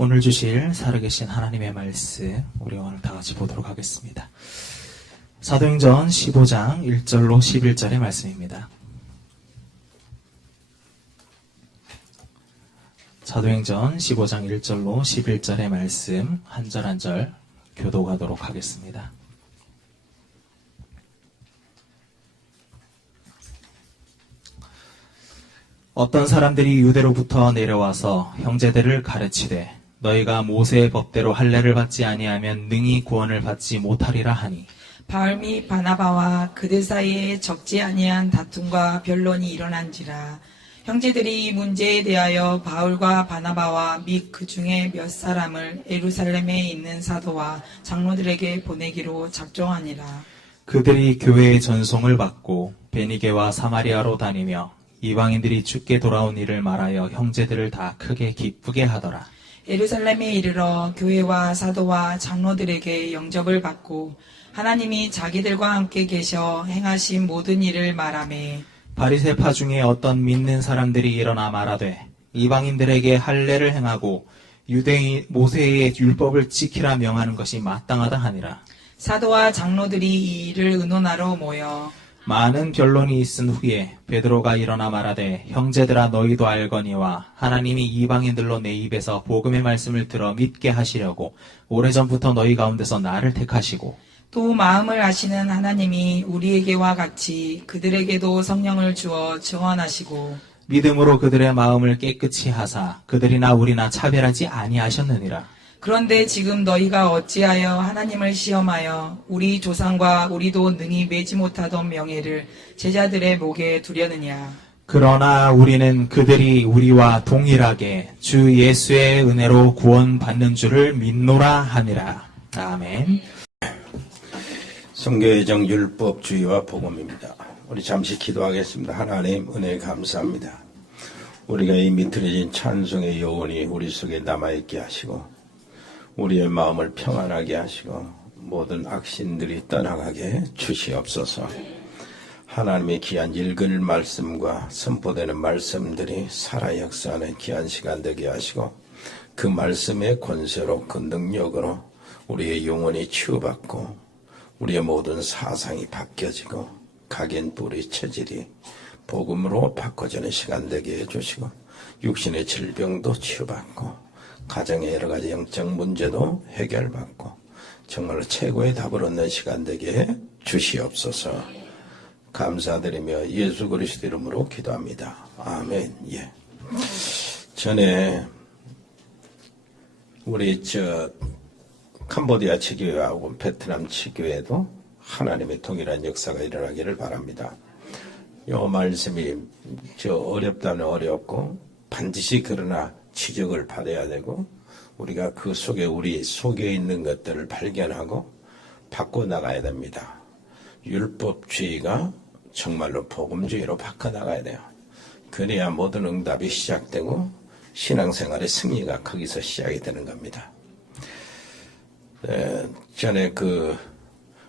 오늘 주실 살아계신 하나님의 말씀, 우리 오늘 다 같이 보도록 하겠습니다. 사도행전 15장 1절로 11절의 말씀입니다. 사도행전 15장 1절로 11절의 말씀 한 절 한 절 교독하도록 하겠습니다. 어떤 사람들이 유대로부터 내려와서 형제들을 가르치되 너희가 모세의 법대로 할례를 받지 아니하면 능히 구원을 받지 못하리라 하니 바울 및 바나바와 그들 사이에 적지 아니한 다툼과 변론이 일어난지라. 형제들이 이 문제에 대하여 바울과 바나바와 및 그 중에 몇 사람을 예루살렘에 있는 사도와 장로들에게 보내기로 작정하니라. 그들이 교회의 전송을 받고 베니게와 사마리아로 다니며 이방인들이 죽게 돌아온 일을 말하여 형제들을 다 크게 기쁘게 하더라. 예루살렘에 이르러 교회와 사도와 장로들에게 영접을 받고 하나님이 자기들과 함께 계셔 행하신 모든 일을 말하매 바리새파 중에 어떤 믿는 사람들이 일어나 말하되 이방인들에게 할례를 행하고 유대인 모세의 율법을 지키라 명하는 것이 마땅하다 하니라. 사도와 장로들이 이 일을 의논하러 모여 많은 변론이 있은 후에 베드로가 일어나 말하되 형제들아 너희도 알거니와 하나님이 이방인들로 내 입에서 복음의 말씀을 들어 믿게 하시려고 오래전부터 너희 가운데서 나를 택하시고 또 마음을 아시는 하나님이 우리에게와 같이 그들에게도 성령을 주어 증언하시고 믿음으로 그들의 마음을 깨끗이 하사 그들이나 우리나 차별하지 아니하셨느니라. 그런데 지금 너희가 어찌하여 하나님을 시험하여 우리 조상과 우리도 능히 매지 못하던 명예를 제자들의 목에 두려느냐. 그러나 우리는 그들이 우리와 동일하게 주 예수의 은혜로 구원받는 줄을 믿노라 하니라. 아멘. 성경의 정 율법주의와 복음입니다. 우리 잠시 기도하겠습니다. 하나님 은혜 감사합니다. 우리가 이 미트려진 찬송의 여운이 우리 속에 남아있게 하시고 우리의 마음을 평안하게 하시고 모든 악신들이 떠나가게 주시옵소서. 하나님의 귀한 읽을 말씀과 선포되는 말씀들이 살아 역사하는 귀한 시간 되게 하시고 그 말씀의 권세로 그 능력으로 우리의 영혼이 치유받고 우리의 모든 사상이 바뀌어지고 각인 뿌리 체질이 복음으로 바꿔지는 시간 되게 해주시고 육신의 질병도 치유받고 가정의 여러 가지 영적 문제도 해결받고 정말로 최고의 답을 얻는 시간 되게 주시옵소서. 감사드리며 예수 그리스도 이름으로 기도합니다. 아멘. 예. 전에 우리 캄보디아 치교회하고 베트남 치교회도 하나님의 동일한 역사가 일어나기를 바랍니다. 이 말씀이 어렵다면 어렵고 반드시 그러나 지적을 받아야 되고 우리가 그 속에 우리 속에 있는 것들을 발견하고 바꿔나가야 됩니다. 율법주의가 정말로 복음주의로 바꿔나가야 돼요. 그래야 모든 응답이 시작되고 신앙생활의 승리가 거기서 시작이 되는 겁니다. 전에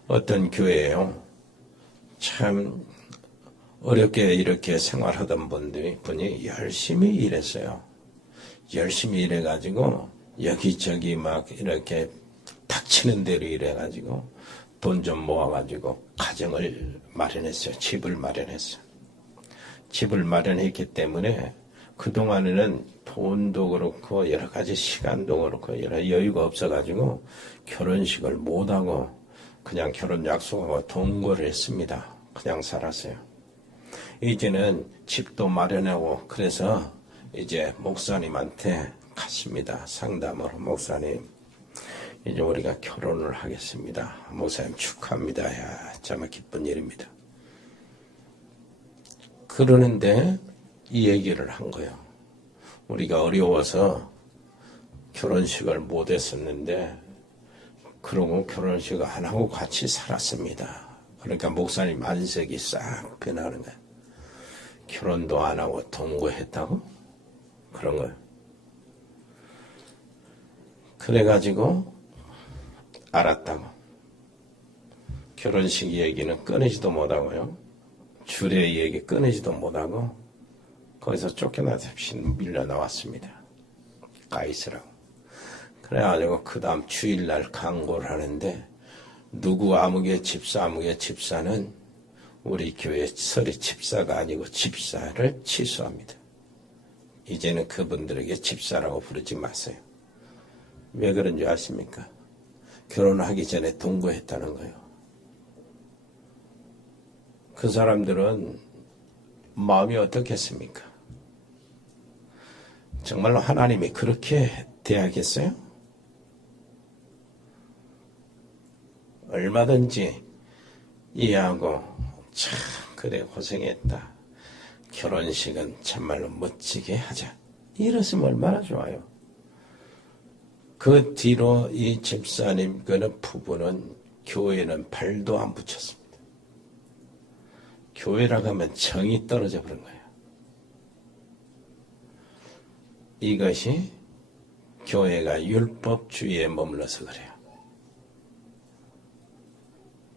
어떤 교회에요. 참 어렵게 이렇게 생활하던 분이 열심히 일했어요. 열심히 일해가지고 여기저기 막 이렇게 닥치는 대로 일해가지고 돈 좀 모아가지고 가정을 마련했어요. 집을 마련했어요. 집을 마련했기 때문에 그동안에는 돈도 그렇고 여러 가지 시간도 그렇고 여러 여유가 없어가지고 결혼식을 못하고 그냥 결혼 약속하고 동거를 했습니다. 그냥 살았어요. 이제는 집도 마련하고 그래서 이제 목사님한테 갔습니다. 상담으로 목사님 이제 우리가 결혼을 하겠습니다. 목사님 축하합니다. 야, 정말 기쁜 일입니다. 그러는데 이 얘기를 한 거예요. 우리가 어려워서 결혼식을 못했었는데 그러고 결혼식을 안 하고 같이 살았습니다. 그러니까 목사님 안색이 싹 변하는 거예요. 결혼도 안 하고 동거했다고? 그런 거예요. 그래가지고 알았다고. 결혼식 얘기는 끊이지도 못하고요. 주례 얘기 끊이지도 못하고 거기서 쫓겨나듯이 밀려 나왔습니다. 가 있으라고. 그래가지고 그 다음 주일날 강고를 하는데 누구 아무개 집사는 우리 교회 설이 집사가 아니고 집사를 취소합니다. 이제는 그분들에게 집사라고 부르지 마세요. 왜 그런지 아십니까? 결혼하기 전에 동거했다는 거예요. 그 사람들은 마음이 어떻겠습니까? 정말로 하나님이 그렇게 대하겠어요? 얼마든지 이해하고 참 그래 고생했다. 결혼식은 참말로 멋지게 하자. 이랬으면 얼마나 좋아요. 그 뒤로 이 집사님 그는 부부는 교회는 발도 안 붙였습니다. 교회라고 하면 정이 떨어져 버린 거예요. 이것이 교회가 율법주의에 머물러서 그래요.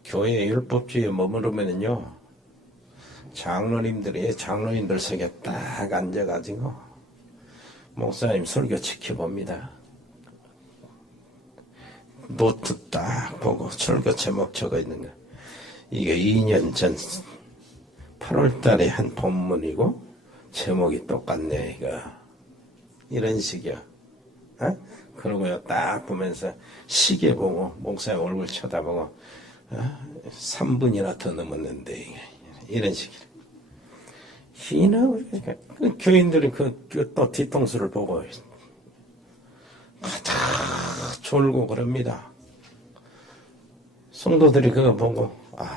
교회의 율법주의에 머무르면요, 장로님들 석에 딱 앉아가지고 목사님 설교 지켜봅니다. 노트 딱 보고 설교 제목 적어 있는 거. 이게 2년 전 8월 달에 한 본문이고 제목이 똑같네 이거. 이런 식이요. 어? 그러고요 딱 보면서 시계 보고 목사님 얼굴 쳐다보고 3분이나 더 넘었는데 이런 식이요. 희나 그 교인들이 또 뒤통수를 보고 다 졸고 그럽니다. 성도들이 그거 보고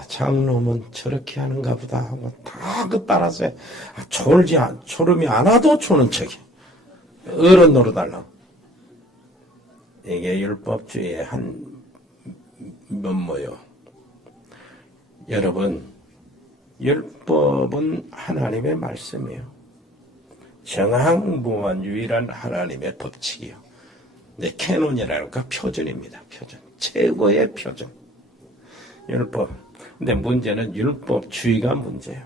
장로는 저렇게 하는가 보다 하고 다 그 따라서 졸음이 안 와도 조는 척이 어른 노릇하려고. 이게 율법주의의 한 면모요. 여러분, 율법은 하나님의 말씀이에요. 정항무한 유일한 하나님의 법칙이요. 네, 캐논이랄까 표준입니다. 표준. 최고의 표준. 율법. 근데 문제는 율법주의가 문제예요.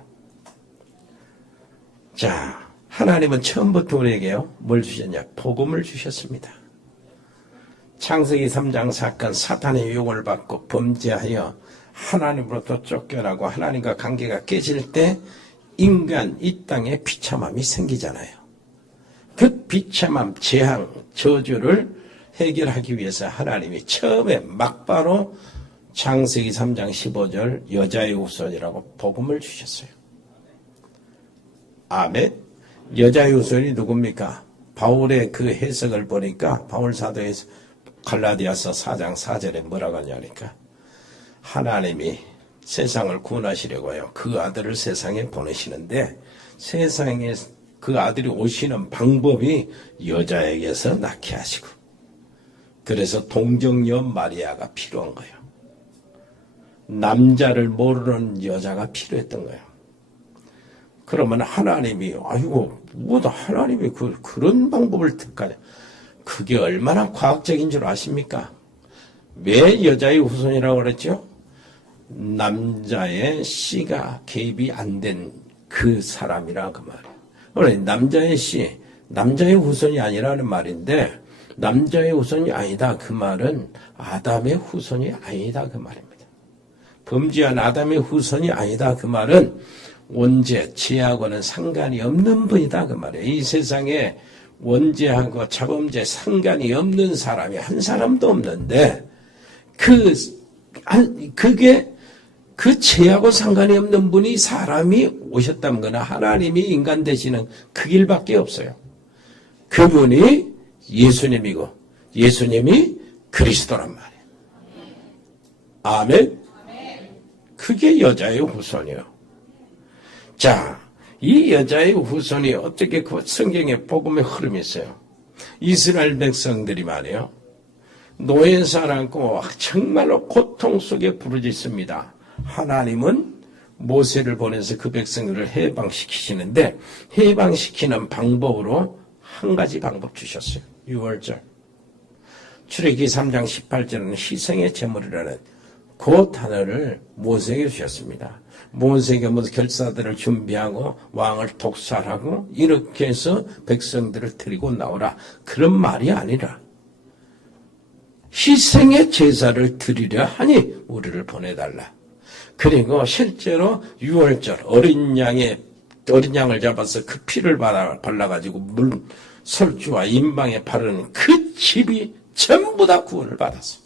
자, 하나님은 처음부터 우리에게요, 뭘 주셨냐? 복음을 주셨습니다. 창세기 3장 사건, 사탄의 유혹을 받고 범죄하여 하나님으로부터 쫓겨나고 하나님과 관계가 깨질 때 인간 이 땅에 비참함이 생기잖아요. 그 비참함, 재앙, 저주를 해결하기 위해서 하나님이 처음에 막바로 창세기 3장 15절 여자의 후손이라고 복음을 주셨어요. 아멘. 여자의 후손이 누굽니까? 바울의 그 해석을 보니까 바울 사도에서 갈라디아서 4장 4절에 뭐라고 하냐니까 하나님이 세상을 구원하시려고요. 그 아들을 세상에 보내시는데 세상에 그 아들이 오시는 방법이 여자에게서 낳게 하시고 그래서 동정녀 마리아가 필요한 거예요. 남자를 모르는 여자가 필요했던 거예요. 그러면 하나님이 뭐다 하나님이 그런 방법을 택하냐. 그게 얼마나 과학적인 줄 아십니까? 왜 여자의 후손이라고 그랬죠? 남자의 씨가 개입이 안 된 그 사람이라 그 말이에요. 그래, 남자의 씨, 남자의 후손이 아니라는 말인데 남자의 후손이 아니다 그 말은 아담의 후손이 아니다 그 말입니다. 범죄한 아담의 후손이 아니다 그 말은 원죄, 죄하고는 상관이 없는 분이다 그 말이에요. 이 세상에 원죄하고 자범죄 상관이 없는 사람이 한 사람도 없는데 그게 그 죄하고 상관이 없는 분이 사람이 오셨다는 거나 하나님이 인간 되시는 그 길밖에 없어요. 그분이 예수님이고 예수님이 그리스도란 말이에요. 아멘. 그게 여자의 후손이에요. 자, 이 여자의 후손이 어떻게 그 성경의 복음의 흐름이 있어요. 이스라엘 백성들이 말이에요. 노예사 안고 정말로 고통 속에 부르짖습니다. 하나님은 모세를 보내서 그 백성들을 해방시키시는데 해방시키는 방법으로 한 가지 방법 주셨어요. 6월절. 출애굽기 3장 18절은 희생의 제물이라는 그 단어를 모세에게 주셨습니다. 모세에게 결사들을 준비하고 왕을 독살하고 이렇게 해서 백성들을 데리고 나오라. 그런 말이 아니라 희생의 제사를 드리려 하니 우리를 보내달라. 그리고 실제로 유월절 어린 양을 잡아서 그 피를 발라가지고 설주와 임방에 바르는 그 집이 전부 다 구원을 받았어.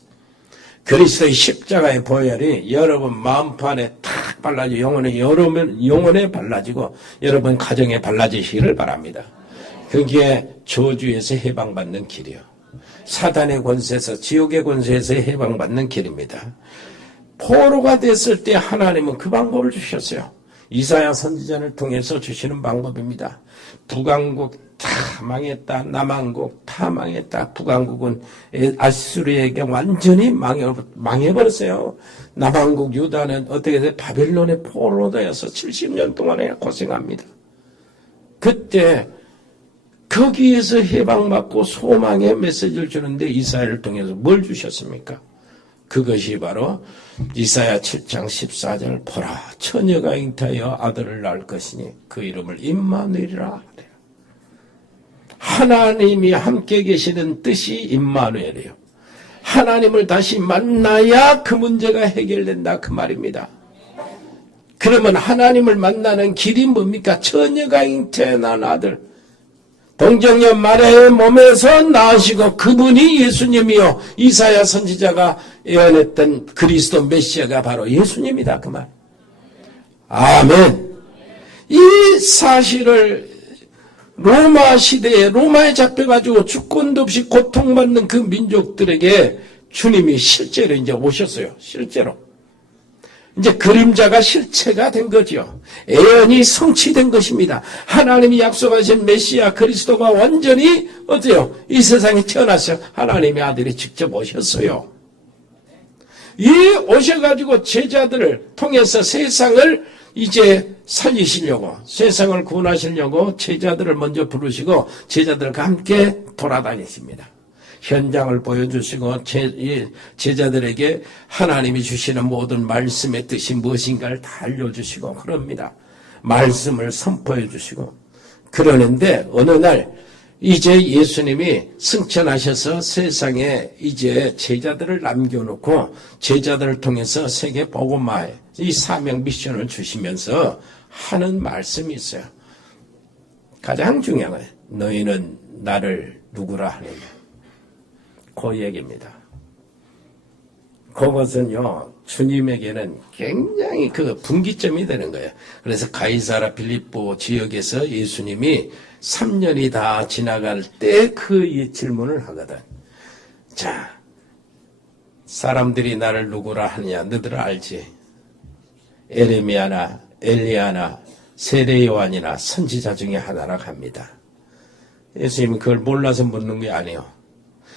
그리스도의 십자가의 보혈이 여러분 마음판에 탁 발라지고 영혼에 발라지고 여러분 가정에 발라지시기를 바랍니다. 그게 저주에서 해방받는 길이요. 사단의 권세에서 지옥의 권세에서 해방받는 길입니다. 포로가 됐을 때 하나님은 그 방법을 주셨어요. 이사야 선지자를 통해서 주시는 방법입니다. 북왕국 다 망했다. 남왕국 다 망했다. 북왕국은 아수르에게 완전히 망해버렸어요. 남왕국 유다는 어떻게 돼? 바벨론의 포로로 되어서 70년 동안에 고생합니다. 그때 거기에서 해방받고 소망의 메시지를 주는데 이사야를 통해서 뭘 주셨습니까? 그것이 바로 이사야 7장 14절 보라 처녀가 잉태하여 아들을 낳을 것이니 그 이름을 임마누엘이라 하래요. 하나님이 함께 계시는 뜻이 임마누엘이에요. 하나님을 다시 만나야 그 문제가 해결된다 그 말입니다. 그러면 하나님을 만나는 길이 뭡니까? 처녀가 잉태한 아들 동정녀 마리아의 몸에서 나으시고 그분이 예수님이요. 이사야 선지자가 예언했던 그리스도 메시아가 바로 예수님이다. 그 말. 아멘. 이 사실을 로마 시대에 로마에 잡혀가지고 주권도 없이 고통받는 그 민족들에게 주님이 실제로 이제 오셨어요. 실제로. 이제 그림자가 실체가 된 거죠. 예언이 성취된 것입니다. 하나님이 약속하신 메시아 그리스도가 완전히 어때요? 이 세상에 태어났어요. 하나님의 아들이 직접 오셨어요. 이 오셔가지고 제자들을 통해서 세상을 이제 살리시려고 세상을 구원하시려고 제자들을 먼저 부르시고 제자들과 함께 돌아다니십니다. 현장을 보여주시고 제자들에게 하나님이 주시는 모든 말씀의 뜻이 무엇인가를 다 알려주시고 그럽니다. 말씀을 선포해 주시고 그러는데 어느 날 이제 예수님이 승천하셔서 세상에 이제 제자들을 남겨놓고 제자들을 통해서 세계 복음화에 이 사명 미션을 주시면서 하는 말씀이 있어요. 가장 중요한 거예요. 너희는 나를 누구라 하느냐. 그 얘기입니다. 그것은요, 주님에게는 굉장히 그 분기점이 되는 거예요. 그래서 가이사라 빌립보 지역에서 예수님이 3년이 다 지나갈 때 그 질문을 하거든. 자, 사람들이 나를 누구라 하느냐, 너들 알지? 에레미야나 엘리야나 세례 요한이나 선지자 중에 하나라 합니다. 예수님은 그걸 몰라서 묻는 게 아니에요.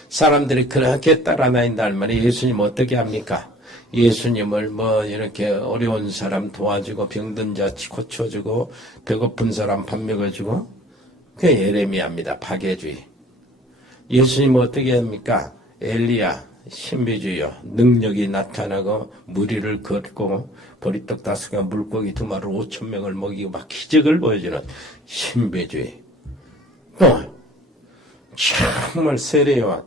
사람들이 그렇게 따라다닌다 할 말이 예수님 어떻게 합니까? 예수님을 이렇게 어려운 사람 도와주고 병든 자 고쳐주고 배고픈 사람 밥 먹여주고 그게 예레미야입니다. 박해주의. 예수님 어떻게 합니까? 엘리야 신비주의요. 능력이 나타나고 무리를 걷고 보리떡 5개 물고기 2마리 5,000명을 먹이고 막 기적을 보여주는 신비주의. 정말 세례요한.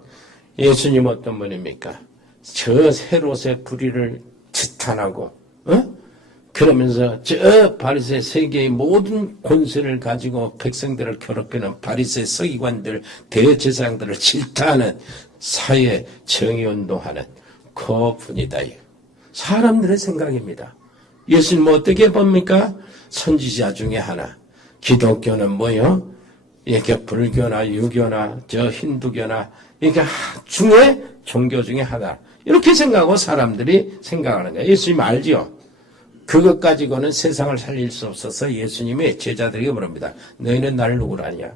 예수님 어떤 분입니까? 저 헤롯의 불의를 지탄하고 그러면서 저 바리새 세계의 모든 권세를 가지고 백성들을 괴롭히는 바리새 서기관들 대제사장들을 질타하는 사회 정의운동하는 그 분이다. 사람들의 생각입니다. 예수님 어떻게 봅니까? 선지자 중에 하나. 기독교는 뭐요? 이렇게 불교나 유교나 저 힌두교나 이렇게 중에 종교 중에 하나. 이렇게 생각하고 사람들이 생각하는 거예요. 예수님 알지요? 그것 가지고는 세상을 살릴 수 없어서 예수님이 제자들에게 물습니다. 너희는 나를 누구라 하냐?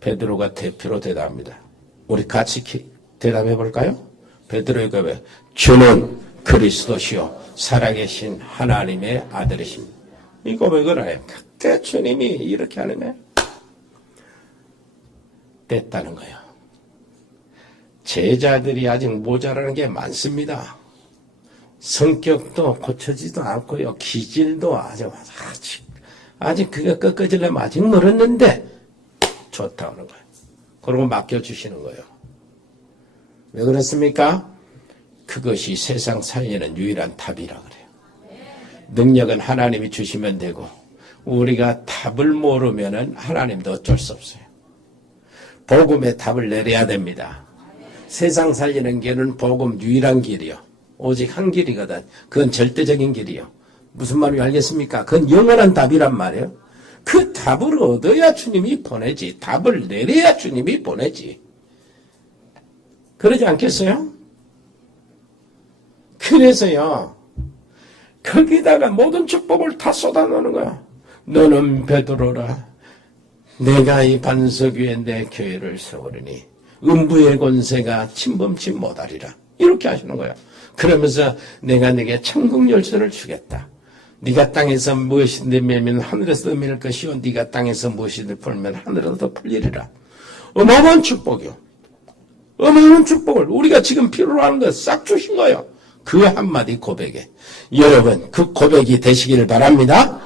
베드로가 대표로 대답합니다. 우리 같이 대답해 볼까요? 베드로가 왜? 주는 그리스도시요 살아계신 하나님의 아들이십니다. 이 고백을 해요. 그때 주님이 이렇게 하는 거예요. 됐다는 거예요. 제자들이 아직 모자라는 게 많습니다. 성격도 고쳐지도 않고요. 기질도 아직 그게 꺾어지려면 아직 멀었는데 좋다 하는 거예요. 그러고 맡겨주시는 거예요. 왜 그렇습니까? 그것이 세상 살리는 유일한 답이라 그래요. 능력은 하나님이 주시면 되고 우리가 답을 모르면은 하나님도 어쩔 수 없어요. 복음의 답을 내려야 됩니다. 세상 살리는 길은 복음 유일한 길이요. 오직 한 길이거든. 그건 절대적인 길이요. 무슨 말인지 알겠습니까? 그건 영원한 답이란 말이에요. 그 답을 얻어야 주님이 보내지. 답을 내려야 주님이 보내지. 그러지 않겠어요? 그래서요. 거기다가 모든 축복을 다 쏟아놓는 거야. 너는 베드로라. 내가 이 반석 위에 내 교회를 세우리니 음부의 권세가 침범치 못하리라. 이렇게 하시는 거예요. 그러면서 내가 네게 천국 열쇠를 주겠다. 네가 땅에서 무엇이든지 매면 하늘에서 매일 것이요 네가 땅에서 무엇이든지 풀면 하늘에서 풀리리라. 어마어마한 축복이요. 어마어마한 축복을 우리가 지금 필요로 하는 거 싹 주신 거예요. 그 한마디 고백에 여러분 그 고백이 되시기를 바랍니다.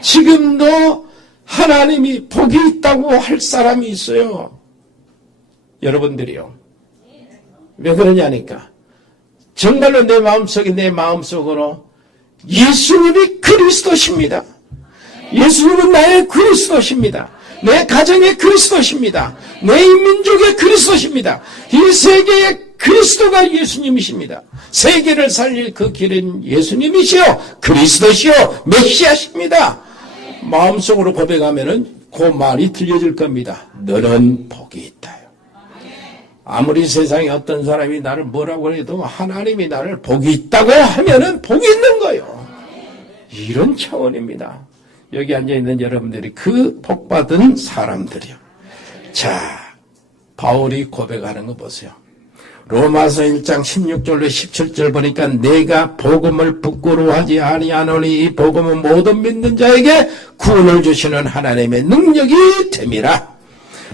지금도 하나님이 복이 있다고 할 사람이 있어요. 여러분들이요. 왜 그러냐니까 정말로 내 마음속으로 예수님이 그리스도십니다. 예수님은 나의 그리스도십니다. 내 가정의 그리스도십니다. 내 민족의 그리스도십니다. 이 세계의 그리스도가 예수님이십니다. 세계를 살릴 그 길은 예수님이시요 그리스도시요 메시아십니다. 마음속으로 고백하면은 그 말이 들려질 겁니다. 너는 복이 있다요. 아무리 세상에 어떤 사람이 나를 뭐라고 해도 하나님이 나를 복이 있다고 하면은 복이 있는 거예요. 이런 차원입니다. 여기 앉아있는 여러분들이 그 복받은 사람들이요. 자, 바울이 고백하는 거 보세요. 로마서 1장 16절로 17절 보니까 내가 복음을 부끄러워하지 아니하노니 이 복음은 모든 믿는 자에게 구원을 주시는 하나님의 능력이 됨이라.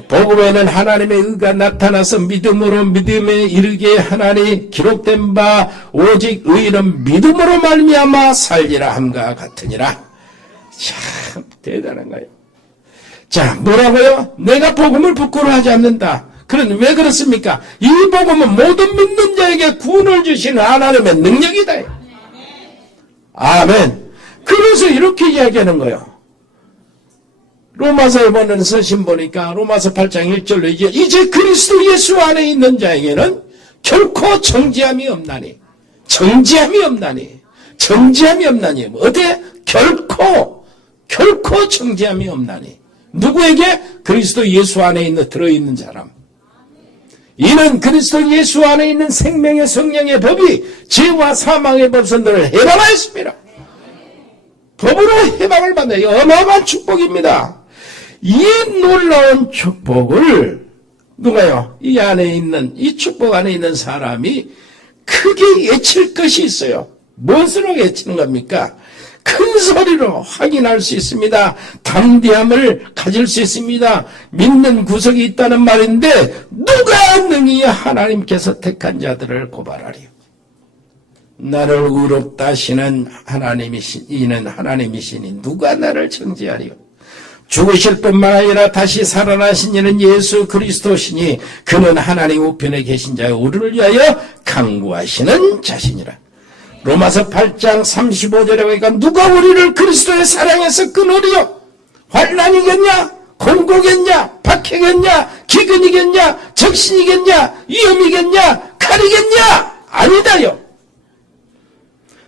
복음에는 하나님의 의가 나타나서 믿음으로 믿음에 이르게 하나니 기록된 바 오직 의인은 믿음으로 말미암아 살리라 함과 같으니라. 참 대단한 거예요. 자, 뭐라고요? 내가 복음을 부끄러워하지 않는다. 그런데 왜 그렇습니까? 이 복음은 모든 믿는 자에게 구원을 주시는 하나님의 능력이다. 아멘. 그래서 이렇게 이야기하는 거예요. 로마서에 보는 서신 보니까 로마서 8장 1절로 이제 그리스도 예수 안에 있는 자에게는 결코 정죄함이 없나니. 정죄함이 없나니. 정죄함이 없나니. 어때? 결코 정죄함이 없나니. 누구에게? 그리스도 예수 안에 들어있는 사람. 이는 그리스도 예수 안에 있는 생명의 성령의 법이 죄와 사망의 법선들을 해방하였습니다. 법으로 해방을 받는 어마어마한 축복입니다. 이 놀라운 축복을 누가요? 이 안에 있는 이 축복 안에 있는 사람이 크게 외칠 것이 있어요. 무엇으로 외치는 겁니까? 큰 소리로 확인할 수 있습니다. 담대함을 가질 수 있습니다. 믿는 구석이 있다는 말인데 누가 능히 하나님께서 택한 자들을 고발하리요. 나를 의롭다 하시는 이는 하나님이시니 누가 나를 정죄하리요. 죽으실 뿐만 아니라 다시 살아나신 이는 예수 그리스도시니 그는 하나님 우편에 계신 자 우리를 위하여 강구하시는 자신이라. 로마서 8장 35절에 보니까 누가 우리를 그리스도의 사랑에서 끊으리요? 환난이겠냐? 공고겠냐? 박해겠냐? 기근이겠냐? 적신이겠냐? 위험이겠냐? 칼이겠냐? 아니다요.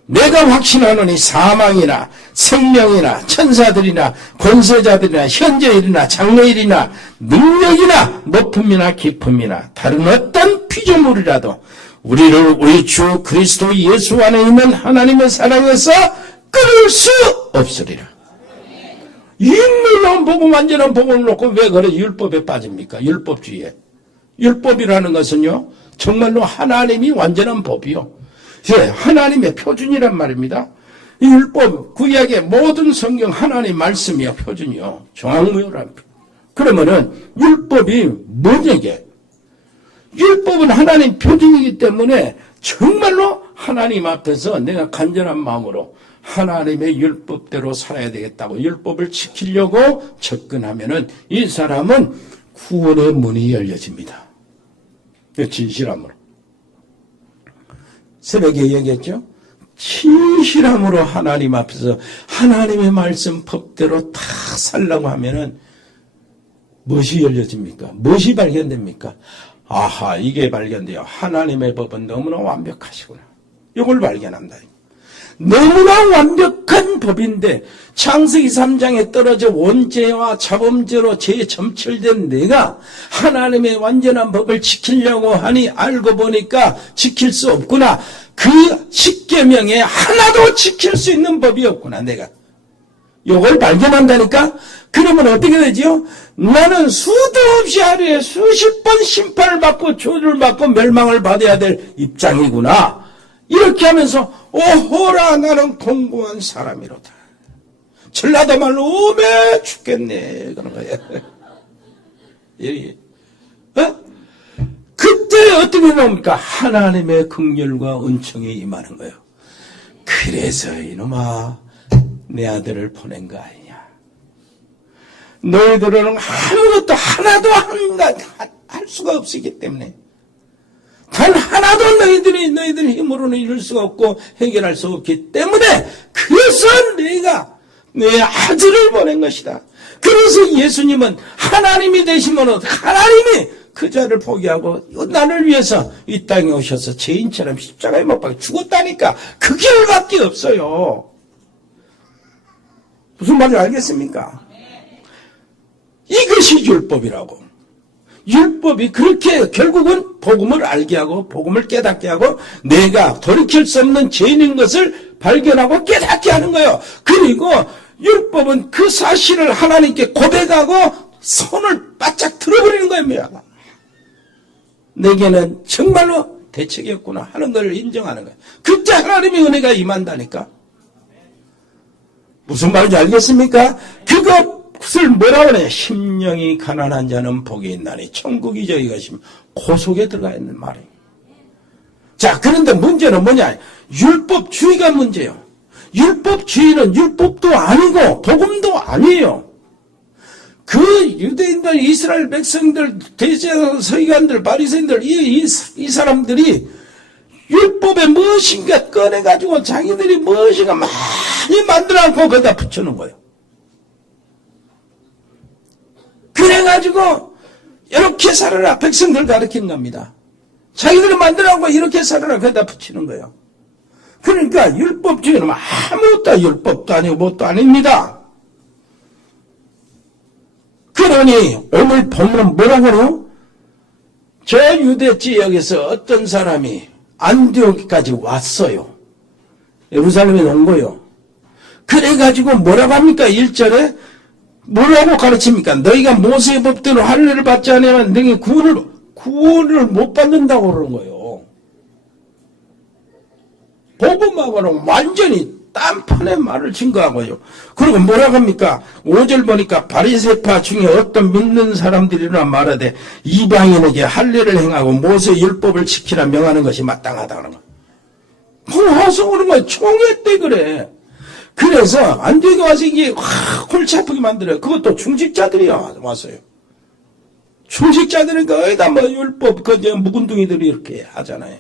내가 확신하노니 사망이나 생명이나 천사들이나 권세자들이나 현재일이나 장래일이나 능력이나 높음이나 깊음이나 다른 어떤 피조물이라도 우리를 우리 주 그리스도 예수 안에 있는 하나님의 사랑에서 끊을 수 없으리라. 이 놀라운 복음, 완전한 복음을 놓고 왜 그래 율법에 빠집니까? 율법주의에. 율법이라는 것은요, 정말로 하나님이 완전한 법이요. 예, 하나님의 표준이란 말입니다. 이 율법, 구약의 모든 성경 하나님 말씀이요, 표준이요. 정확무효란. 그러면은 율법이 뭐냐게? 율법은 하나님 표준이기 때문에 정말로 하나님 앞에서 내가 간절한 마음으로 하나님의 율법대로 살아야 되겠다고 율법을 지키려고 접근하면은 이 사람은 구원의 문이 열려집니다. 진실함으로. 새벽에 얘기했죠. 진실함으로 하나님 앞에서 하나님의 말씀 법대로 다 살라고 하면은 무엇이 열려집니까? 무엇이 발견됩니까? 아하, 이게 발견돼요. 하나님의 법은 너무나 완벽하시구나. 이걸 발견한다. 너무나 완벽한 법인데 창세기 3장에 떨어져 원죄와 자범죄로 죄에 점철된 내가 하나님의 완전한 법을 지키려고 하니 알고 보니까 지킬 수 없구나. 그 10계명에 하나도 지킬 수 있는 법이 없구나. 내가 이걸 발견한다니까. 그러면 어떻게 되지요? 나는 수도 없이 하루에 수십 번 심판을 받고 조를 받고 멸망을 받아야 될 입장이구나. 이렇게 하면서 오호라 나는 공고한 사람이로다. 전라도 말로 오메 죽겠네 그런 거예요. 그때 어떻게 나옵니까? 하나님의 긍휼과 은총이 임하는 거예요. 그래서 이놈아 내 아들을 보낸 거 아니냐. 너희들은 아무것도 하나도 할 수가 없기 때문에 단 하나도 너희들 힘으로는 이룰 수가 없고 해결할 수 없기 때문에 그래서 내가 내 아들을 보낸 것이다. 그래서 예수님은 하나님이 되시면 하나님이 그 자를 포기하고 나를 위해서 이 땅에 오셔서 죄인처럼 십자가에 못 박혀 죽었다니까. 그 길밖에 없어요. 무슨 말인지 알겠습니까? 이것이 율법이라고. 율법이 그렇게 결국은 복음을 알게 하고 복음을 깨닫게 하고 내가 돌이킬 수 없는 죄인인 것을 발견하고 깨닫게 하는 거예요. 그리고 율법은 그 사실을 하나님께 고백하고 손을 바짝 들어버리는 거예요. 내게는 정말로 대책이 없구나 하는 걸 인정하는 거예요. 그때 하나님의 은혜가 임한다니까. 무슨 말인지 알겠습니까? 그것을 뭐라고 하냐. 심령이 가난한 자는 복이 있나니 천국이 저희 것이면 그 속에 들어가 있는 말이에요. 자, 그런데 문제는 뭐냐. 율법주의가 문제예요. 율법주의는 율법도 아니고 복음도 아니에요. 그 유대인들, 이스라엘 백성들, 대제사장, 서기관들, 바리새인들 이 사람들이 율법에 무엇인가 꺼내가지고 자기들이 무엇인가 많이 만들어놓고 거기다 붙여놓은 거예요. 그래가지고 이렇게 살아라 백성들 가르치는 겁니다. 자기들이 만들어놓고 이렇게 살아라 거기다 붙이는 거예요. 그러니까 율법주의는 아무것도 율법도 아니고 뭣도 아닙니다. 그러니 오늘 보면 뭐라고 해요? 저 유대 지역에서 어떤 사람이 안디옥까지 왔어요. 예루살렘에 온 거요. 그래가지고 뭐라고 합니까? 1절에 뭐라고 가르칩니까? 너희가 모세의 법대로 할례를 받지 않으면 너희 구원을 못 받는다고 그러는 거예요. 복음하고는 완전히 딴판의 말을 증거하고요. 그리고 뭐라고 합니까? 5절 보니까 바리새파 중에 어떤 믿는 사람들이나 말하되 이방인에게 할례를 행하고 모세 율법을 지키라 명하는 것이 마땅하다는 거. 와서 그런 거야. 총회 때 그래. 그래서 안디옥에 와서 이게 골치 아프게 만들어요. 그것도 중직자들이 왔어요. 중직자들은 거기다 뭐 율법 묵은둥이들이 이렇게 하잖아요.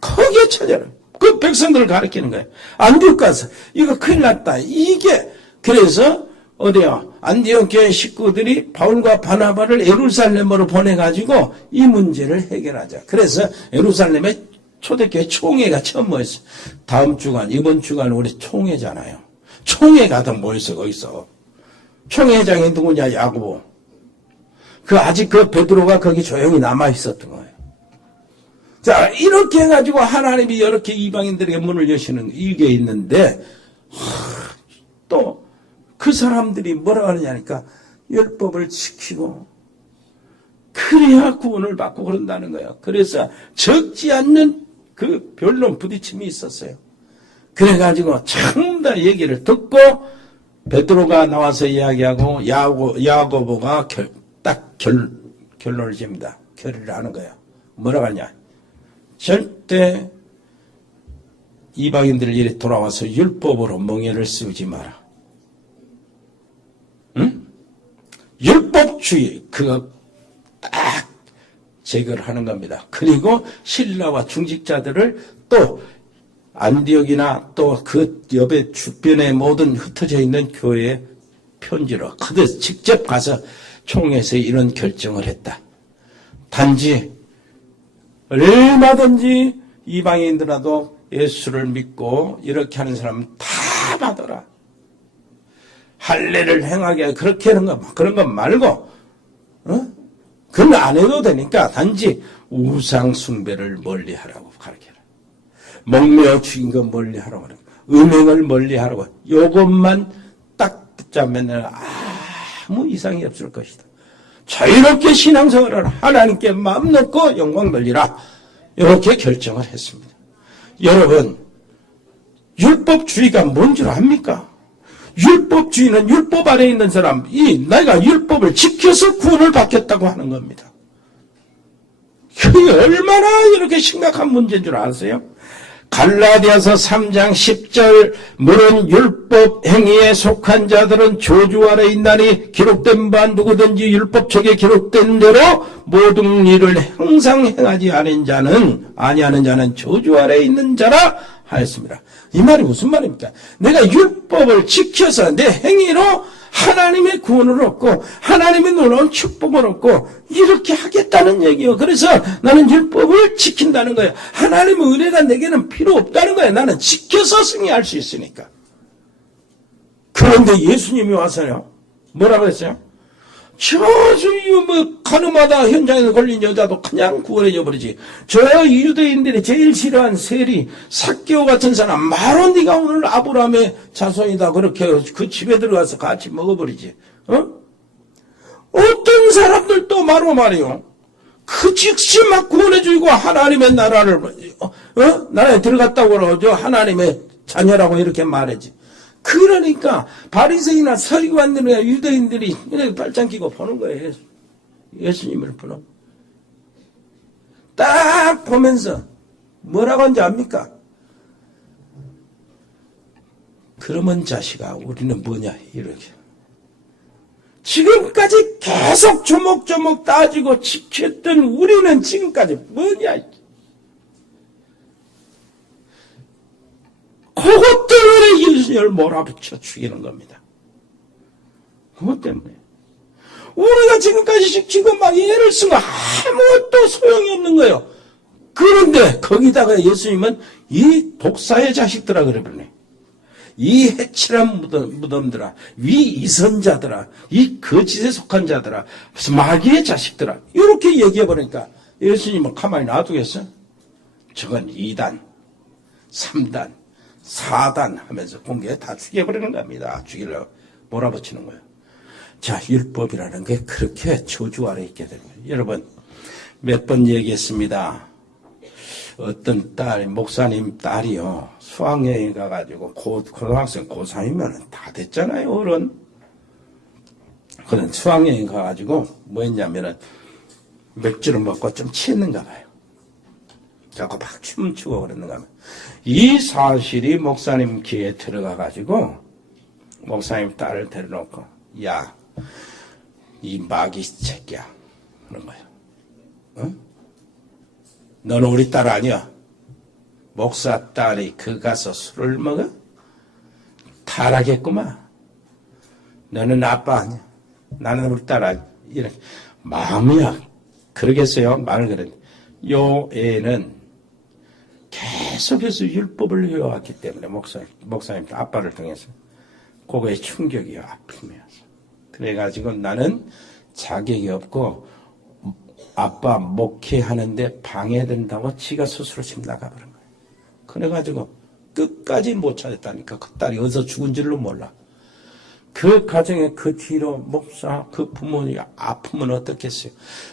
거기에 찾아요. 그 백성들을 가르치는 거예요. 안디옥 가서 이거 큰일 났다. 이게 그래서 어디요? 안디옥 교회 식구들이 바울과 바나바를 예루살렘으로 보내가지고 이 문제를 해결하자. 그래서 예루살렘에 초대교회 총회가 처음 모였어요. 다음 주간 이번 주간 우리 총회잖아요. 총회 가서 모였어 거기서. 총회장이 누구냐? 야고보. 아직 베드로가 거기 조용히 남아 있었던 거예요. 자, 이렇게 해가지고 하나님이 이렇게 이방인들에게 문을 여시는 이게 있는데, 또 그 사람들이 뭐라 하느냐니까, 율법을 지키고, 그래야 구원을 받고 그런다는 거예요. 그래서 적지 않는 그 변론 부딪힘이 있었어요. 그래가지고 전부 다 얘기를 듣고, 베드로가 나와서 이야기하고, 야고보가 딱 결론을 집니다. 결의를 하는 거예요. 뭐라고 하냐. 절대 이방인들 이래 돌아와서 율법으로 멍에를 씌우지 마라. 응? 율법주의 그거 딱 제거를 하는 겁니다. 그리고 신라와 중직자들을 또 안디옥이나 또 그 옆에 주변에 모든 흩어져 있는 교회에 편지로 그들 직접 가서 총회에서 이런 결정을 했다. 단지 얼마든지 이방인들라도 예수를 믿고 이렇게 하는 사람은 다 받아라. 할례를 행하게 그렇게 하는 거 그런 거 말고 그건 안 해도 되니까 단지 우상 숭배를 멀리하라고 가르쳐라. 목매어 죽인 거 멀리하라고 그래. 음행을 멀리하라고. 요것만 딱 붙잡으면 아무 이상이 없을 것이다. 자유롭게 신앙생활을 하나님께 마음 놓고 영광 돌리라. 이렇게 결정을 했습니다. 여러분, 율법주의가 뭔 줄 압니까? 율법주의는 율법 아래 있는 사람, 내가 율법을 지켜서 구원을 받겠다고 하는 겁니다. 그게 얼마나 이렇게 심각한 문제인 줄 아세요? 갈라디아서 3장 10절 물은 율법 행위에 속한 자들은 저주 아래 있나니 기록된 바 누구든지 율법책에 기록된 대로 모든 일을 항상 행하지 아니하는 자는 저주 아래 있는 자라 하였습니다. 이 말이 무슨 말입니까? 내가 율법을 지켜서 내 행위로 하나님의 구원을 얻고 하나님의 놀라운 축복을 얻고 이렇게 하겠다는 얘기예요. 그래서 나는 율법을 지킨다는 거예요. 하나님의 은혜가 내게는 필요 없다는 거예요. 나는 지켜서 승리할 수 있으니까. 그런데 예수님이 와서요. 뭐라고 했어요? 가늠하다 현장에서 걸린 여자도 그냥 구원해져 버리지. 저 유대인들이 제일 싫어한 세리 삭개오 같은 사람 바로 네가 오늘 아브라함의 자손이다 그렇게 그 집에 들어가서 같이 먹어버리지. 어떤 사람들도 바로 말이요. 그 즉시 막 구원해주고 하나님의 나라를 나라에 들어갔다고 그러죠. 하나님의 자녀라고 이렇게 말하지. 그러니까 바리새인이나 서기관들이나 유대인들이 이렇게 발짱 끼고 보는 거예요. 예수님을 보는. 딱 보면서 뭐라고 하는지 압니까? 그러면 자식아 우리는 뭐냐 이렇게. 지금까지 계속 조목조목 따지고 지켰던 우리는 지금까지 뭐냐. 그것 때문에 예수님을 몰아붙여 죽이는 겁니다. 그것 때문에. 우리가 지금까지 지금 막 예를 쓴 거 아무것도 소용이 없는 거예요. 그런데 거기다가 예수님은 이 독사의 자식들아 그러네. 이 해칠한 무덤들아, 이 이선자들아, 이 거짓에 속한 자들아, 무슨 마귀의 자식들아 이렇게 얘기해버리니까 예수님은 가만히 놔두겠어? 저건 2단, 3단, 4단 하면서 공개 다 죽여버리는 겁니다. 죽이려고 몰아붙이는 거예요. 자, 율법이라는 게 그렇게 저주 아래 있게 되는 거예요. 여러분, 몇 번 얘기했습니다. 어떤 목사님 딸이요, 수학여행 가가지고 고등학생 고3이면 다 됐잖아요, 어른. 그런 수학여행 가가지고 뭐 했냐면은 맥주를 먹고 좀 취했는가 봐요. 자꾸 막 춤추고 그랬는가 봐요. 이 사실이 목사님 귀에 들어가가지고 목사님 딸을 데려놓고 야, 이 마귀 새끼야 그런 거예요. 응? 너는 우리 딸 아니야. 목사 딸이 그 가서 술을 먹어? 타락했구만. 너는 아빠 아니야. 나는 우리 딸 아니야. 이렇게 마음이야. 그러겠어요. 말을 그랬는데 요 애는 계속해서 율법을 해왔기 때문에 목사님 아빠를 통해서 그거에 충격이요. 아픔이었어. 그래가지고 나는 자격이 없고 아빠 목회하는데 방해된다고 지가 스스로 집 나가버린 거예요. 그래가지고 끝까지 못 찾았다니까. 그 딸이 어디서 죽은 줄로 몰라. 그 가정에 그 뒤로 목사 그 부모님 아픔은 어떻겠어요?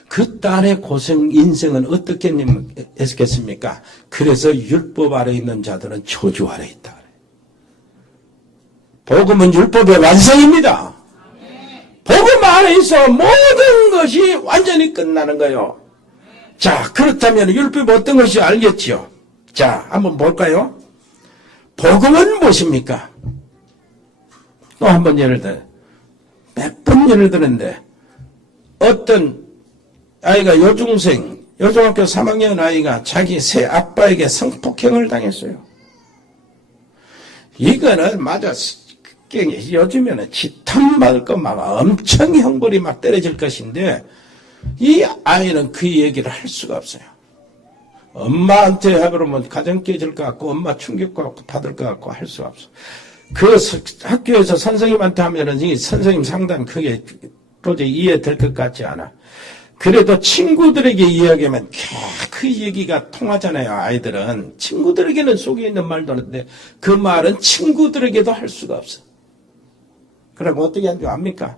그 딸의 고생 인생은 어떻게 했겠습니까? 그래서 율법 아래 있는 자들은 저주 아래 있다 그래요. 복음은 율법의 완성입니다. 복음 안에서 모든 것이 완전히 끝나는 거예요. 자, 그렇다면 율법이 어떤 것이 알겠지요? 자, 한번 볼까요? 복음은 무엇입니까? 또 한 번 예를 들어, 몇 번 예를 들었는데, 어떤 아이가 여중생, 여중학교 3학년 아이가 자기 새 아빠에게 성폭행을 당했어요. 이거는 맞아. 요즘에는 지탄 받을 거 막 엄청 형벌이 막 때려질 것인데 이 아이는 그 얘기를 할 수가 없어요. 엄마한테 해버리면 가정 깨질 것 같고 엄마 충격 받을 것 같고 할 수가 없어. 그 학교에서 선생님한테 하면은 이 선생님 상담 그게 도저히 이해될 것 같지 않아. 그래도 친구들에게 이야기하면 그 얘기가 통하잖아요. 아이들은 친구들에게는 속에 있는 말도 하는데 그 말은 친구들에게도 할 수가 없어. 그럼 어떻게 하는 줄 압니까?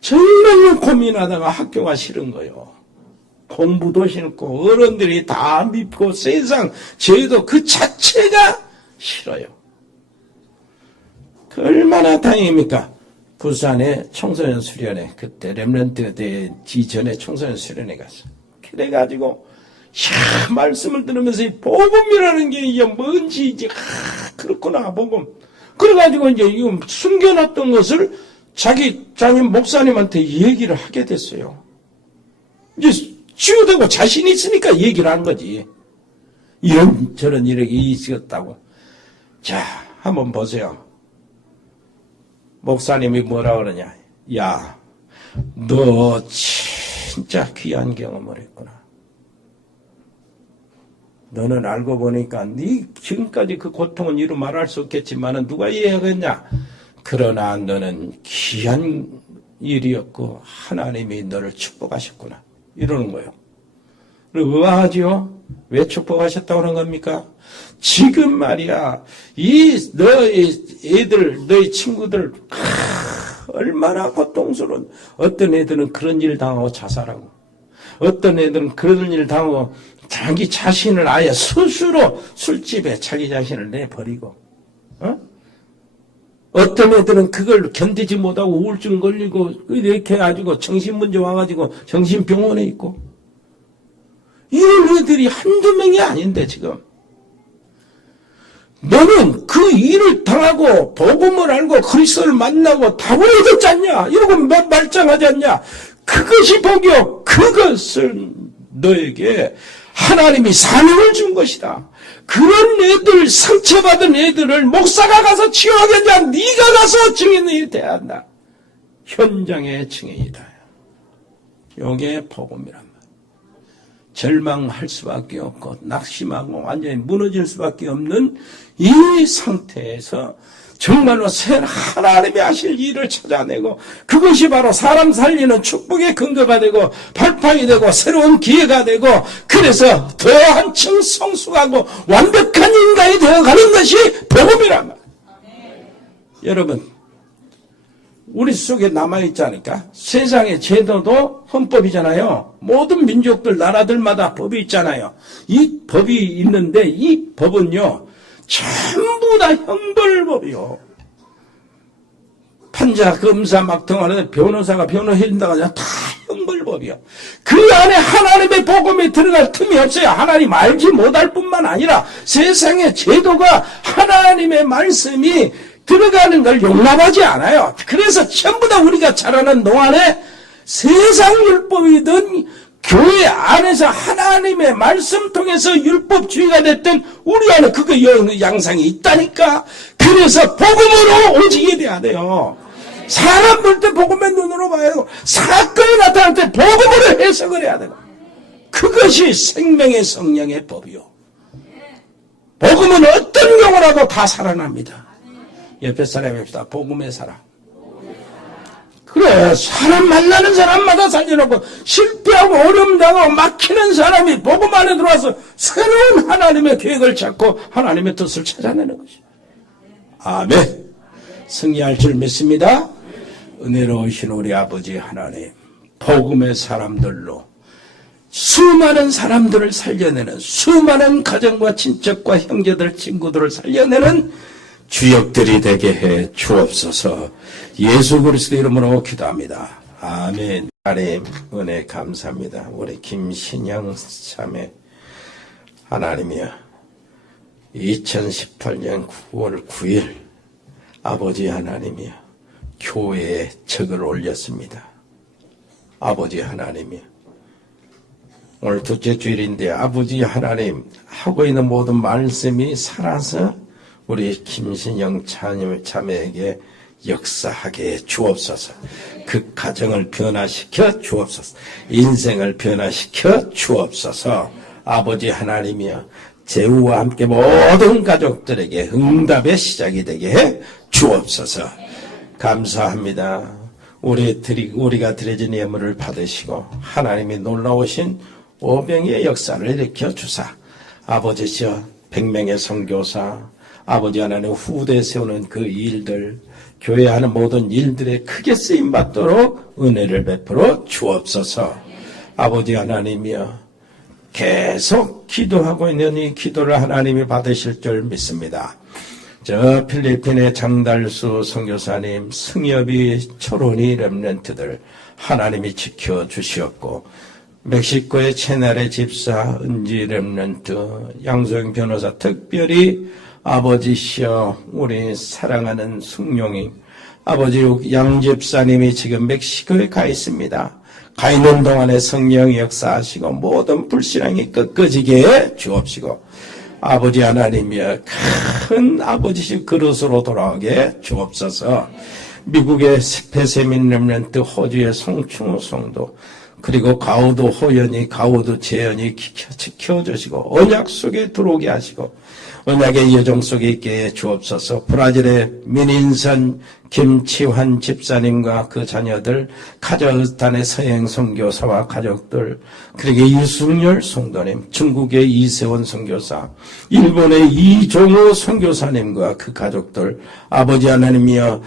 정말 고민하다가 학교가 싫은 거예요. 공부도 싫고 어른들이 다 밉고 세상 저희도 그 자체가 싫어요. 그 얼마나 다행입니까? 부산의 청소년 수련회, 그때 렘넌트 때 지전에 청소년 수련회 갔어. 그래가지고 말씀을 들으면서 이 복음이라는 게 이게 뭔지 이제 그렇구나 복음. 그래가지고 이제 이거 숨겨놨던 것을 자기 목사님한테 얘기를 하게 됐어요. 이제 치유되고 자신 있으니까 얘기를 한 거지. 이런 저런 일이 있었다고. 자, 한번 보세요. 목사님이 뭐라 그러냐. 야, 너 진짜 귀한 경험을 했구나. 너는 알고 보니까 네 지금까지 그 고통은 이루 말할 수 없겠지만 누가 이해하겠냐. 그러나 너는 귀한 일이었고 하나님이 너를 축복하셨구나. 이러는 거예요. 그리고 의아하지요? 왜 축복하셨다고 하는 겁니까? 지금 말이야, 너희 애들, 너희 친구들, 얼마나 고통스러운, 어떤 애들은 그런 일 당하고 자살하고, 어떤 애들은 그런 일 당하고, 자기 자신을 아예 스스로 술집에 자기 자신을 내버리고, 어떤 애들은 그걸 견디지 못하고 우울증 걸리고, 이렇게 해가지고 정신문제 와가지고 정신병원에 있고, 이런 애들이 한두 명이 아닌데, 지금. 너는 그 일을 당하고 복음을 알고 그리스도를 만나고 답을 얻었지 않냐? 이러고 말짱하지 않냐? 그것이 복이요. 그것을 너에게 하나님이 사명을 준 것이다. 그런 애들, 상처받은 애들을 목사가 가서 치유하겠냐? 네가 가서 증인이 돼야 한다. 현장의 증인이다. 이게 복음이란 말이야. 절망할 수밖에 없고 낙심하고 완전히 무너질 수밖에 없는 이 상태에서 정말로 하나님이 하실 일을 찾아내고 그것이 바로 사람 살리는 축복의 근거가 되고 발판이 되고 새로운 기회가 되고 그래서 더 한층 성숙하고 완벽한 인간이 되어가는 것이 복음이란 말이에요. 여러분 우리 속에 남아있지 않을까? 세상의 제도도 헌법이잖아요. 모든 민족들, 나라들마다 법이 있잖아요. 이 법이 있는데 이 법은요. 전부 다 형벌법이요. 판사, 검사 막 등하는데 변호사가 변호해준다고 하잖아. 다 형벌법이요. 그 안에 하나님의 복음이 들어갈 틈이 없어요. 하나님 알지 못할 뿐만 아니라 세상의 제도가 하나님의 말씀이 들어가는 걸 용납하지 않아요. 그래서 전부 다 우리가 잘 아는 동안에 세상 율법이든 교회 안에서 하나님의 말씀 통해서 율법주의가 됐던 우리 안에 그거 양상이 있다니까. 그래서 복음으로 오직이 돼야 돼요. 사람 볼 때 복음의 눈으로 봐야 되고 사건이 나타날 때 복음으로 해석을 해야 되고 그것이 생명의 성령의 법이요. 복음은 어떤 경우라도 다 살아납니다. 옆에 사람이 합시다. 복음의 사람. 그래 사람 만나는 사람마다 살려놓고 실패하고 어려움 당하고 막히는 사람이 복음 안에 들어와서 새로운 하나님의 계획을 찾고 하나님의 뜻을 찾아내는 것이죠. 아멘. 승리할 줄 믿습니다. 은혜로우신 우리 아버지 하나님 복음의 사람들로 수많은 사람들을 살려내는 수많은 가정과 친척과 형제들 친구들을 살려내는 주역들이 되게 해 주옵소서. 예수 그리스도 이름으로 기도합니다. 아멘. 하나님 은혜 감사합니다. 우리 김신영 자매 하나님이여 2018년 9월 9일 아버지 하나님이여 교회에 적을 올렸습니다. 아버지 하나님이여 오늘 둘째 주일인데 아버지 하나님 하고 있는 모든 말씀이 살아서 우리 김신영 자매에게 역사하게 주옵소서. 그 가정을 변화시켜 주옵소서. 인생을 변화시켜 주옵소서. 아버지 하나님이여 제우와 함께 모든 가족들에게 응답의 시작이 되게 해 주옵소서. 감사합니다. 우리가 드려진 예물을 받으시고 하나님이 놀라우신 오병이의 역사를 일으켜 주사 아버지시여 100명의 선교사 아버지 하나님 후대 세우는 그 일들 교회 하는 모든 일들에 크게 쓰임받도록 은혜를 베풀어 주옵소서. 아버지 하나님이여 계속 기도하고 있는 이 기도를 하나님이 받으실 줄 믿습니다. 저 필리핀의 장달수 선교사님, 승엽이 초론이 렘넌트들 하나님이 지켜주시옵고 멕시코의 채널의 집사 은지 렘넌트 양소영 변호사 특별히 아버지시여 우리 사랑하는 숭룡이 아버지 양 집사님이 지금 멕시코에 가 있습니다. 가 있는 동안에 성령이 역사하시고 모든 불신앙이 꺾어지게 해 주옵시고 아버지 하나님이여 큰 아버지시 그릇으로 돌아오게 주옵소서. 미국의 배세민 렘넌트 호주의 송충우 성도 그리고 가우도 호연이 가우도 재연이 지켜주시고 언약 속에 들어오게 하시고 언약의 여정 속에 있게 해 주옵소서. 브라질의 민인선 김치환 집사님과 그 자녀들, 카자흐스탄의 서행 선교사와 가족들, 그리고 이승열 성도님, 중국의 이세원 선교사, 일본의 이종우 선교사님과 그 가족들, 아버지 하나님이여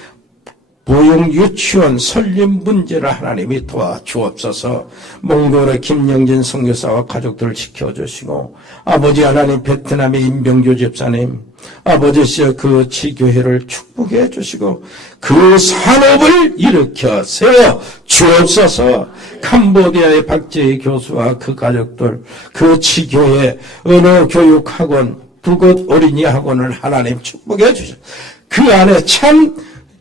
보육 유치원 설립 문제를 하나님이 도와주옵소서. 몽골의 김영진 선교사와 가족들을 지켜주시고 아버지 하나님 베트남의 임병규 집사님 아버지시여 그 지교회를 축복해 주시고 그 산업을 일으켜 세워 주옵소서. 캄보디아의 박재희 교수와 그 가족들 그 지교회 언어교육학원 두곳 어린이 학원을 하나님 축복해 주시고 그 안에 참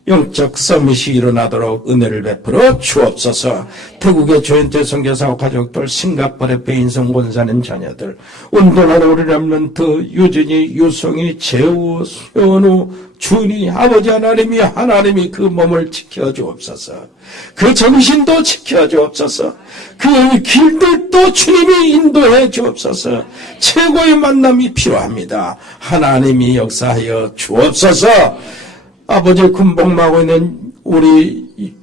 영적 서밋이 일어나도록 은혜를 베풀어 주옵소서. 태국의 조현태 선교사와 가족들, 싱가포르의 배인성 권사님 자녀들, 운동하는 우리 렘넌트 유진이, 유성이, 재우, 수연우, 준이, 아버지 하나님이 그 몸을 지켜주옵소서. 그 정신도 지켜주옵소서. 그 길들도 주님이 인도해 주옵소서. 최고의 만남이 필요합니다. 하나님이 역사하여 주옵소서. 아버지 군복마고 있는 우리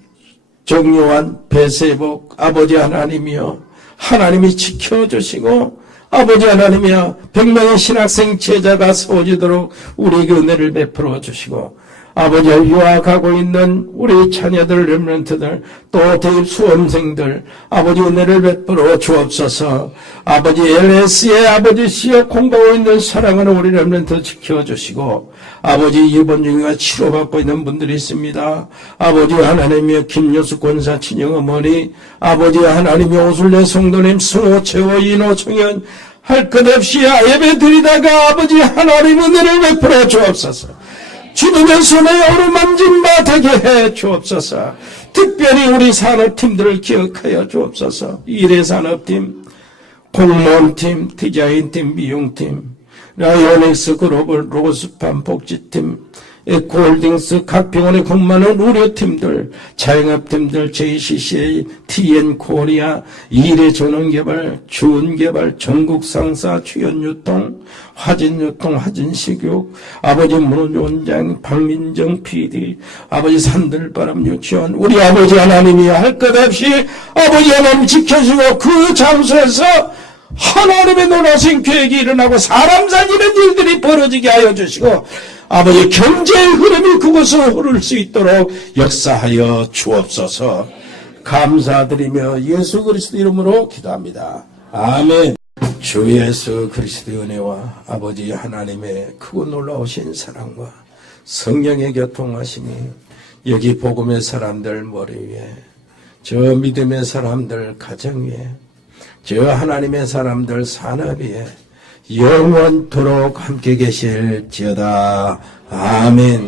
정요한 배세복 아버지 하나님이여 하나님이 지켜주시고 아버지 하나님이여 100명의 신학생 제자가 세워지도록 우리에게 은혜를 베풀어 주시고 아버지 유학하고 있는 우리 자녀들 렘넌트들 또 대입 수험생들 아버지 은혜를 베풀어 주옵소서. 아버지 LS의 아버지시여 공부하고 있는 사랑하는 우리 렘넌트 지켜주시고 아버지 입원 중이와 치료받고 있는 분들이 있습니다. 아버지 하나님이여 김여수 권사 친형 어머니 아버지 하나님이여 오술래 성도님 승호 최호 인호 청년 할 것 없이 예배 드리다가 아버지 하나님 은혜를 베풀어 주옵소서. 주님의 손에 어루만진 바 되게 해 주옵소서. 특별히 우리 산업팀들을 기억하여 주옵소서. 일회산업팀, 공무원팀, 디자인팀, 미용팀, 라이오닉스 글로벌 로고스팜 복지팀, 에코홀딩스 각 병원에 근무하는 의료팀들, 자영업팀들, JCCA, TN코리아, 일회전원개발, 주은개발, 전국상사, 주연유통, 화진유통, 화진식육, 아버지 문호원장, 박민정 PD, 아버지 산들바람 유치원, 우리 아버지 하나님이 할 것 없이 아버지 하나님 지켜주고 그 장소에서 하나님의 놀라신 계획이 일어나고 사람 살리는 일들이 벌어지게 하여 주시고 아버지 경제의 흐름이 그곳으로 흐를 수 있도록 역사하여 주옵소서. 감사드리며 예수 그리스도 이름으로 기도합니다. 아멘. 주 예수 그리스도의 은혜와 아버지 하나님의 크고 놀라우신 사랑과 성령의 교통하심이 여기 복음의 사람들 머리 위에 저 믿음의 사람들 가정 위에 저 하나님의 사람들 산업 위에 영원토록 함께 계실지어다. 아멘.